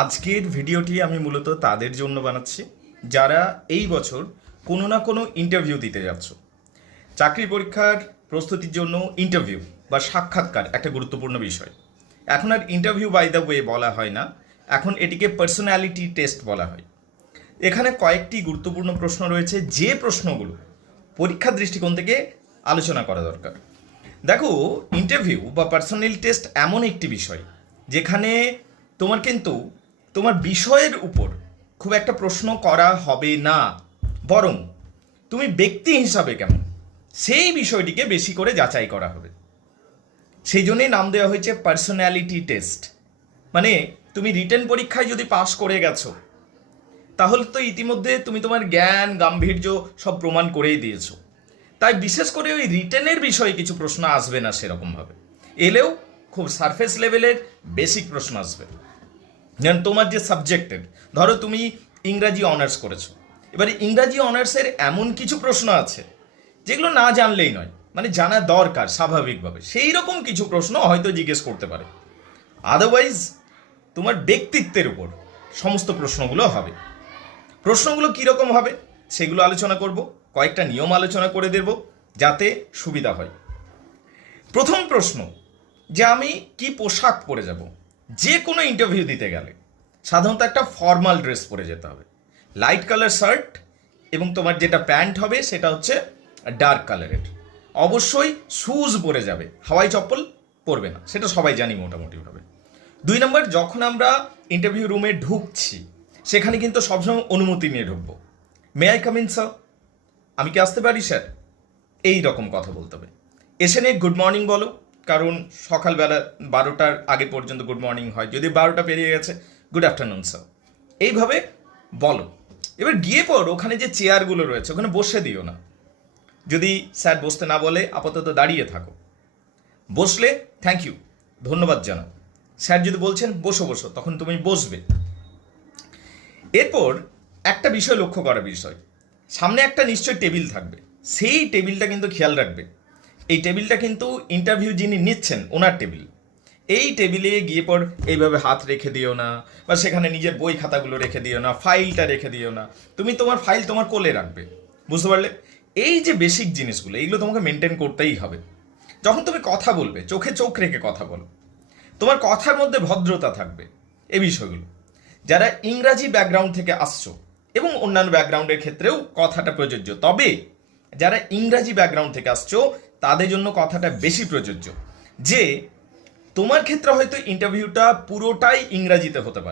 আজকের ভিডিওটি আমি মূলত তাদের জন্য বানাচ্ছি যারা এই বছর কোনো না কোনো ইন্টারভিউ দিতে যাচ্ছ। চাকরি পরীক্ষার প্রস্তুতির জন্য ইন্টারভিউ বা সাক্ষাৎকার একটা গুরুত্বপূর্ণ বিষয়। এখন আর ইন্টারভিউ বাই দ্য ওয়ে বলা হয় না, এখন এটিকে পার্সোনালিটি টেস্ট বলা হয়। এখানে কয়েকটি গুরুত্বপূর্ণ প্রশ্ন রয়েছে, যে প্রশ্নগুলো পরীক্ষার দৃষ্টিকোণ থেকে আলোচনা করা দরকার। দেখো, ইন্টারভিউ বা পার্সোনাল টেস্ট এমন একটি বিষয় যেখানে কিন্তু তোমার বিষয়ের উপর খুব একটা প্রশ্ন করা হবে না, বরং তুমি ব্যক্তি হিসাবে কেমন সেই বিষয়টিকে বেশি করে যাচাই করা হবে। সেই জন্যই নাম দেওয়া হয়েছে পার্সোনালিটি টেস্ট। মানে তুমি রিটেন পরীক্ষায় যদি পাশ করে গেছো তাহলে তো ইতিমধ্যে তুমি তোমার জ্ঞান গাম্ভীর্য সব প্রমাণ করেই দিয়েছো। তাই বিশেষ করে ওই রিটেনের বিষয়ে কিছু প্রশ্ন আসবে না সেরকমভাবে, এলেও খুব সারফেস লেভেলের বেসিক প্রশ্ন আসবে। যেমন তোমার যে সাবজেক্টের, ধরো তুমি ইংরাজি অনার্স করেছো, এবারে ইংরাজি অনার্সের এমন কিছু প্রশ্ন আছে যেগুলো না জানলেই নয়, মানে জানা দরকার স্বাভাবিকভাবে, সেই রকম কিছু প্রশ্ন হয়তো জিজ্ঞেস করতে পারে। আদারওয়াইজ তোমার ব্যক্তিত্বের উপর সমস্ত প্রশ্নগুলো হবে। প্রশ্নগুলো কীরকম হবে সেগুলো আলোচনা করব, কয়েকটা নিয়ম আলোচনা করে দেব যাতে সুবিধা হয়। প্রথম প্রশ্ন, যে আমি কি পোশাক পরে যাব। যে কোনো ইন্টারভিউ দিতে গেলে সাধারণত একটা ফর্মাল ড্রেস পরে যেতে হবে, লাইট কালার শার্ট, এবং তোমার যেটা প্যান্ট হবে সেটা হচ্ছে ডার্ক কালারের। অবশ্যই শুজ পরে যাবে, হাওয়াই চপ্পল পরবে না, সেটা সবাই জানি মোটামুটিভাবে। 2 নম্বর, যখন আমরা ইন্টারভিউ রুমে ঢুকছি সেখানে কিন্তু সবসময় অনুমতি নিয়ে ঢুকবো। May I come in sir, আমি কি আসতে পারি স্যার, এই রকম কথা বলতে হবে। এসে নিয়ে গুড মর্নিং বলো, কারণ সকালবেলা 12টার আগে পর্যন্ত গুড মর্নিং হয়, যদি 12টা পেরিয়ে গেছে গুড আফটারনুন স্যার, এইভাবে বলো। এবার গিয়ে পর ওখানে যে চেয়ারগুলো রয়েছে ওখানে বসে দিও না। যদি স্যার বসতে না বলে আপাতত দাঁড়িয়ে থাকো, বসলে থ্যাংক ইউ ধন্যবাদ জানাও। স্যার যদি বলছেন বসো বসো, তখন তুমি বসবে। এরপর একটা বিষয় লক্ষ্য করার বিষয়, সামনে একটা নিশ্চয় টেবিল থাকবে, সেই টেবিলটা কিন্তু খেয়াল রাখবে। এই টেবিলটা কিন্তু ইন্টারভিউ যিনি নিচ্ছেন ওনার টেবিল। এই টেবিলে গিয়ে পর এইভাবে হাত রেখে দিও না, বা সেখানে নিজের বই খাতাগুলো রেখে দিও না, ফাইলটা রেখে দিও না। তুমি তোমার ফাইল তোমার কোলে রাখবে, বুঝতে পারলে? এই যে বেসিক জিনিসগুলো, এইগুলো তোমাকে মেনটেন করতেই হবে। যখন তুমি কথা বলবে চোখে চোখ রেখে কথা বলো, তোমার কথার মধ্যে ভদ্রতা থাকবে, এই বিষয়গুলো। যারা ইংরাজি ব্যাকগ্রাউন্ড থেকে আসছো এবং অন্যান্য ব্যাকগ্রাউন্ডের ক্ষেত্রেও কথাটা প্রযোজ্য, তবে যারা ইংরাজি ব্যাকগ্রাউন্ড থেকে আসছো তাদের জন্য কথাটা বেশি প্রযোজ্য, যে তোমার ক্ষেত্রে হয়তো ইন্টারভিউটা পুরোটাই ইংরাজিতে হতে পারে।